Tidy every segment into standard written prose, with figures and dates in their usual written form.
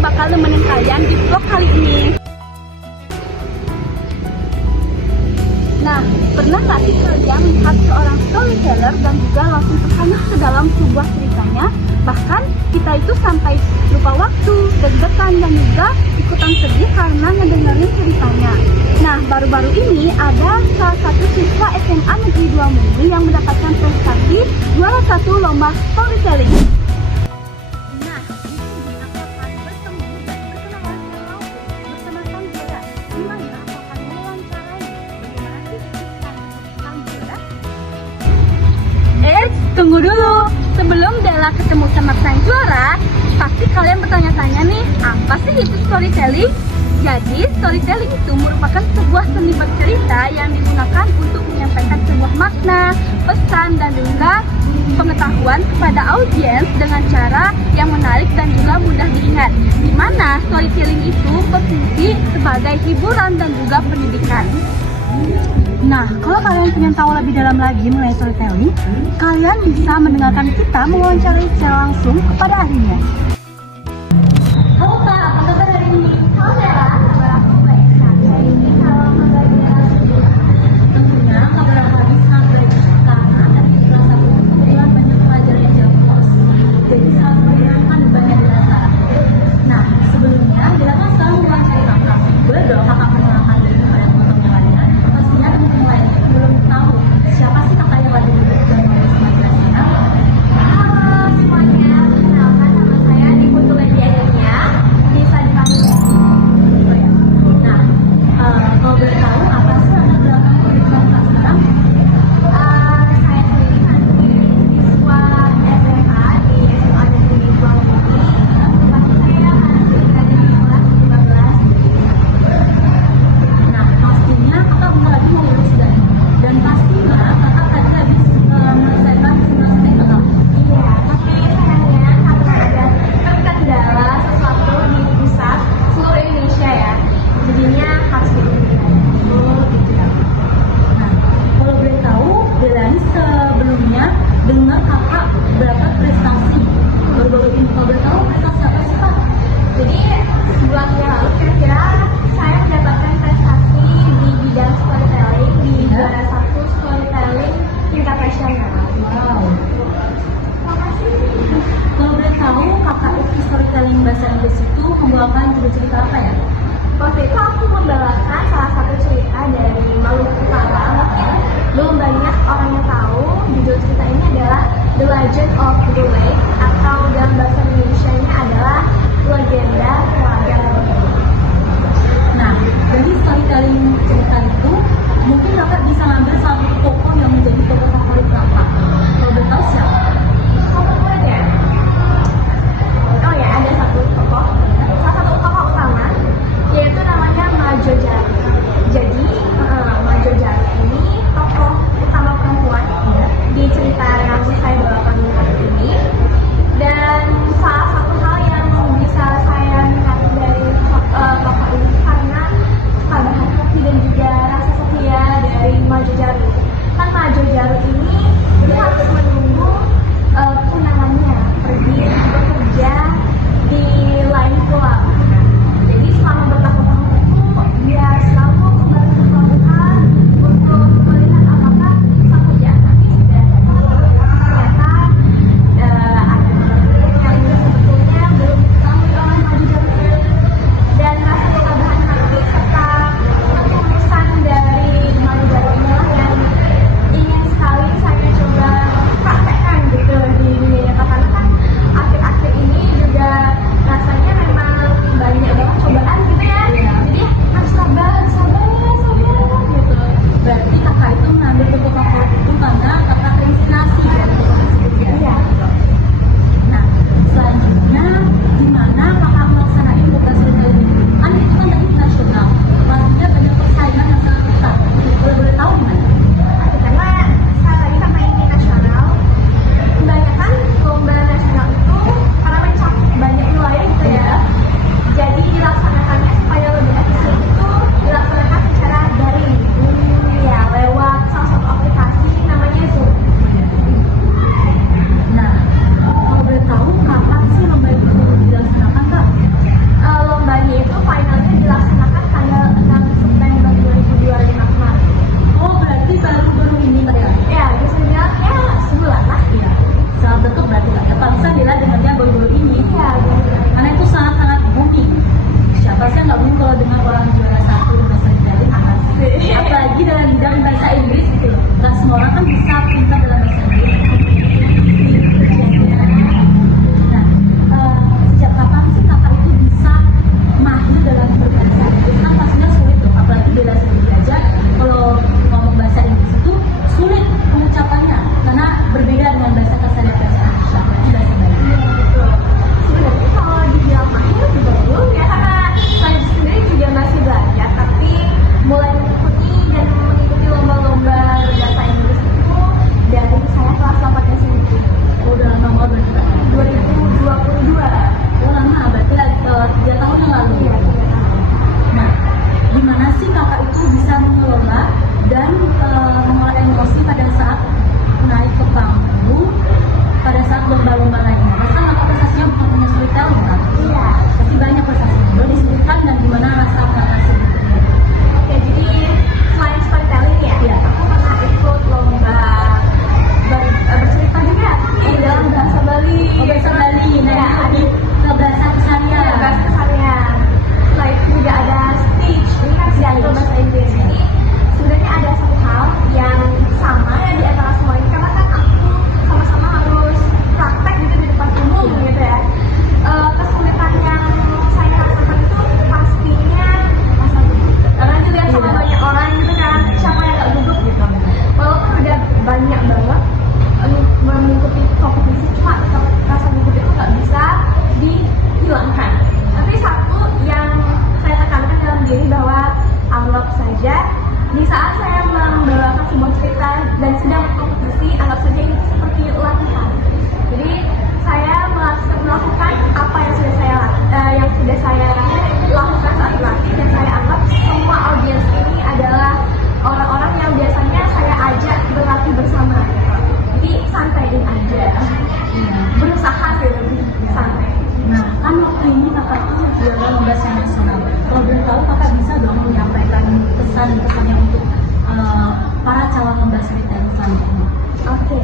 yang bakal nemenin kalian di vlog kali ini. Nah, pernah nggak sih kalian melihat seorang storyteller dan juga langsung terhanyut ke dalam sebuah ceritanya? Bahkan kita itu sampai lupa waktu, deg-degan, dan juga ikutan sedih karena ngedengerin ceritanya. Nah, baru-baru ini ada salah satu siswa SMA Negeri 2 Mumi yang mendapatkan prestasi juara 1 lomba storytelling. Nah, di sini aku akan bertemu dan berkenalan langsung bersama Sang Juara. Di mana aku akan mewawancarai bagaimana sih cerita Sang Juara? Tunggu dulu. Sebelum Della ketemu sama Sang Juara, pasti kalian bertanya-tanya nih, apa sih itu storytelling? Jadi, storytelling itu merupakan sebuah seni bercerita yang digunakan untuk menyampaikan sebuah makna, pesan, dan juga pengetahuan kepada audiens dengan cara yang menarik dan juga mudah diingat. Di mana storytelling itu berfungsi sebagai hiburan dan juga pendidikan. Nah, kalau kalian ingin tahu lebih dalam lagi mengenai storytelling, kalian bisa mendengarkan kita mewawancarai secara langsung kepada ahlinya. Halo Pak, apa kabar hari ini? Halo Della, kabar aku baik sekali. Hari ini kalau kabar Della Tentunya kabar kami sangat baik karena dari kelas 1 kebetulan banyak pelajar yang jam kos. Jadi sangat menyenangkan banyak dirasa. Nah, sebelumnya Della kan selalu mewawancari kakak. Boleh dong kakak mengenalkan diri kepada teman-teman kalian? Pastinya teman-teman lain belum tahu siapa sih kakak yang ada di dalam sama kelas kita. Halo semuanya, perkenalkan nama saya Niputu Lady Adelia. Bisa dipanggil Oh ya. Nah, kalau boleh tahu apa sih latar belakang kehidupan kakak sekarang? Saya sendiri masih siswa SMA di SMA Negeri 2 Mumi. Pasti saya masih ada di kelas 15. Nah, pastinya kakak bentar lagi mau lulus dan pastinya kakak tadi habis menyelesaikan simulasi teknikal. Iya, tapi sayangnya karena ada terkendala sesuatu di pusat seluruh Indonesia ya, jadinya harus diundur. Oh, gitu ya. Nah, kalau boleh tahu, Bella ini sebelumnya dengar kakak dapat prestasi baru-baru ini. Kalau boleh tahu prestasi apa sih kak? Jadi sebulan yang lalu kira-kira saya mendapatkan prestasi di bidang storytelling di juara 1 storytelling tingkat nasional. Wow. Makasih. Kalau boleh tahu kakak itu storytelling bahasa Inggris itu membawakan cerita apa ya? Waktu itu aku membawakan salah satu cerita dari Maluku Utara. Mungkin belum banyak orang yang tahu judul cerita ini adalah The Legend of Blue Lake, atau dalam bahasa Indonesia-nya adalah Legenda Telaga Biru. Nah, dari storytelling cerita itu, mungkin kakak bisa ngambil satu tokoh yang menjadi tokoh favorit kakak. Kalau boleh tahu siapa? Favorit ya? Oh ya, ada salah satu tokoh utama, yaitu namanya Majo Jari. Jadi, Majo Jari ini tokoh utama perempuan di cerita yang saya bawakan hari ini. kakak itu juara lomba secara nasional. Kalau boleh tahu kakak bisa dong menyampaikan pesan-pesannya untuk para calon lomba storytelling selanjutnya. Oke,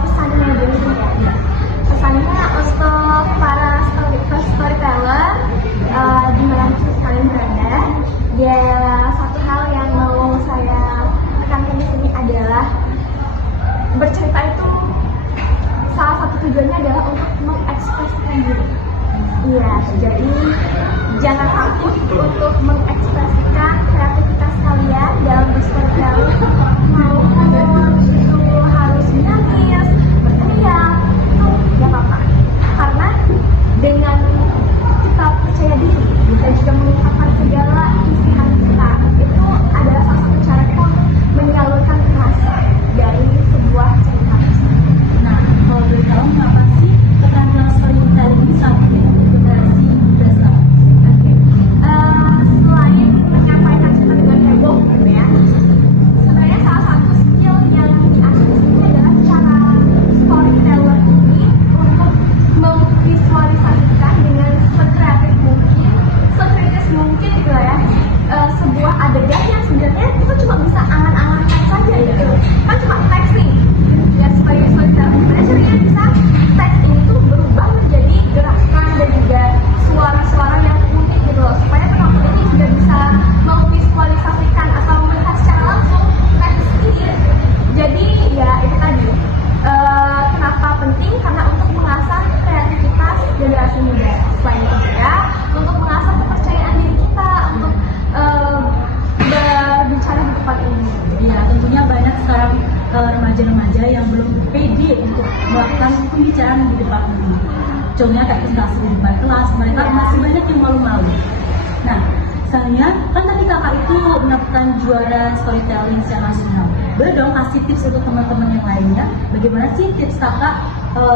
pesannya dulu ya. Pesannya untuk para storyteller dimanapun kalian berada, ya satu hal yang mau saya tekankan di sini adalah bercerita itu salah satu tujuannya adalah untuk mengekspresikan diri. Iya, jadi jangan takut untuk mengekspresikan kreativitas kalian dalam berstorytelling. Maupun itu harus menangis, berteriak, itu gak apa-apa. Karena dengan kita percaya diri dan juga mengungkapkan segala isi hati kita, itu adalah salah satu cara kita untuk menyalurkan rasa dari sebuah cerita tersebut. Nah, kalau boleh tahu kenapa sih keterampilan storytelling ini sangat penting untuk generasi muda sekarang? Oke. Selain menyampaikan cerita dengan heboh gitu ya, sebenarnya salah satu skill yang diasah di sini adalah cara storyteller ini untuk memvisualisasikan dengan sekreatif mungkin, sekritis mungkin gitu ya, sebuah adegan yang sebenarnya kita cuma bisa angan-angankan saja gitu, kan cuma teks nih. Ya sebagai storyteller gimana caranya bisa teks ini tuh berubah menjadi gerakan dan juga suara-suara yang unik gitu loh, supaya penonton ini juga bisa memvisualisasikan atau melihat secara langsung teks ini. Jadi ya itu tadi kenapa penting, karena untuk mengasah kreativitas generasi muda. Selain itu juga untuk mengasah kepercayaan diri kita untuk berbicara di depan umum. Ya, tentunya banyak sekarang remaja-remaja yang belum pede untuk melakukan pembicaraan di depan umum. Contohnya kayak presentasi di depan kelas, mereka masih banyak yang malu-malu. Nah, misalnya kan tadi kakak itu mendapatkan juara storytelling secara nasional. Boleh dong kasih tips untuk teman-teman yang lainnya, bagaimana sih tips kakak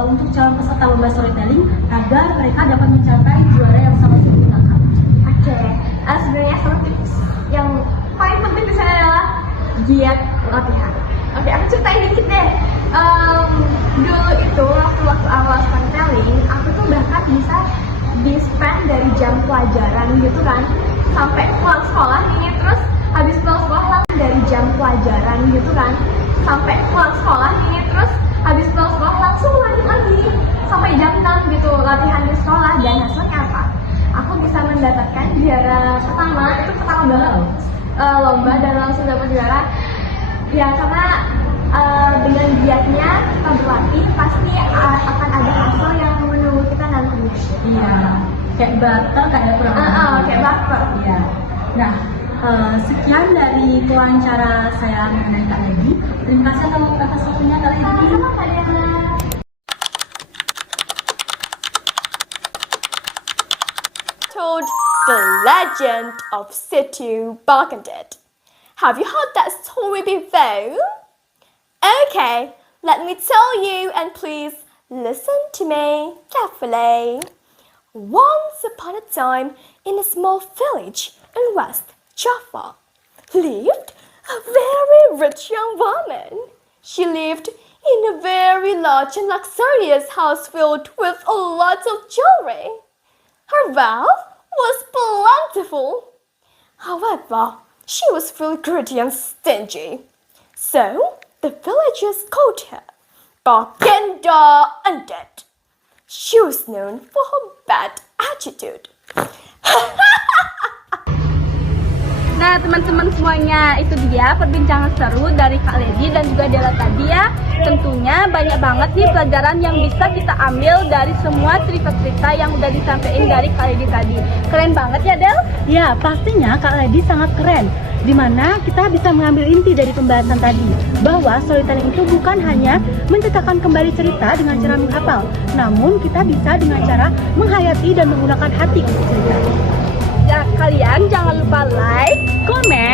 untuk calon peserta lomba storytelling agar mereka dapat mencapai juara yang sama seperti kakak? Oke, sebenarnya salah tips yang paling penting di sana adalah giat latihan. Oke, aku ceritain dikit deh. Dulu itu waktu awal storytelling, aku tuh bahkan bisa di-spend dari jam pelajaran gitu kan, sampai pulang sekolah ini, terus habis pulang sekolah langsung dari jam pelajaran gitu kan, sampai pulang sekolah ini, terus habis pulang sekolah langsung lanjut lagi sampai jam 6 gitu latihan di sekolah. Dan hasilnya apa? Aku bisa mendapatkan juara pertama, itu pertama banget lomba dan langsung dapat juara. Ya karena dengan giatnya kita berlatih pasti akan ada hasil yang menunggu kita nanti. Iya, kayak barter kayak kurang kayak barter. Iya. Nah, sekian dari wawancara saya mengenai Kak Lady. Terima kasih atas waktunya Kak Lady. Sama-sama Kak Diana. Told the legend of Situ Barkandid. Have you heard that story before? Okay, let me tell you, and please listen to me carefully. Once upon a time, in a small village in West Java, lived a very rich young woman. She lived in a very large and luxurious house filled with a lot of jewelry. Her wealth was plentiful. However, she was really greedy and stingy. So, the villagers called her Barkenda Undead. She was known for her bad attitude. Nah teman-teman semuanya, itu dia perbincangan seru dari Kak Lady dan juga Della tadi ya. Tentunya banyak banget nih pelajaran yang bisa kita ambil dari semua cerita-cerita yang udah disampaikan dari Kak Lady tadi. Keren banget ya Del? Ya, pastinya Kak Lady sangat keren. Dimana kita bisa mengambil inti dari pembahasan tadi, bahwa storytelling itu bukan hanya menceritakan kembali cerita dengan cara menghafal, namun kita bisa dengan cara menghayati dan menggunakan hati untuk cerita. Ya, kalian jangan lupa like, Komen,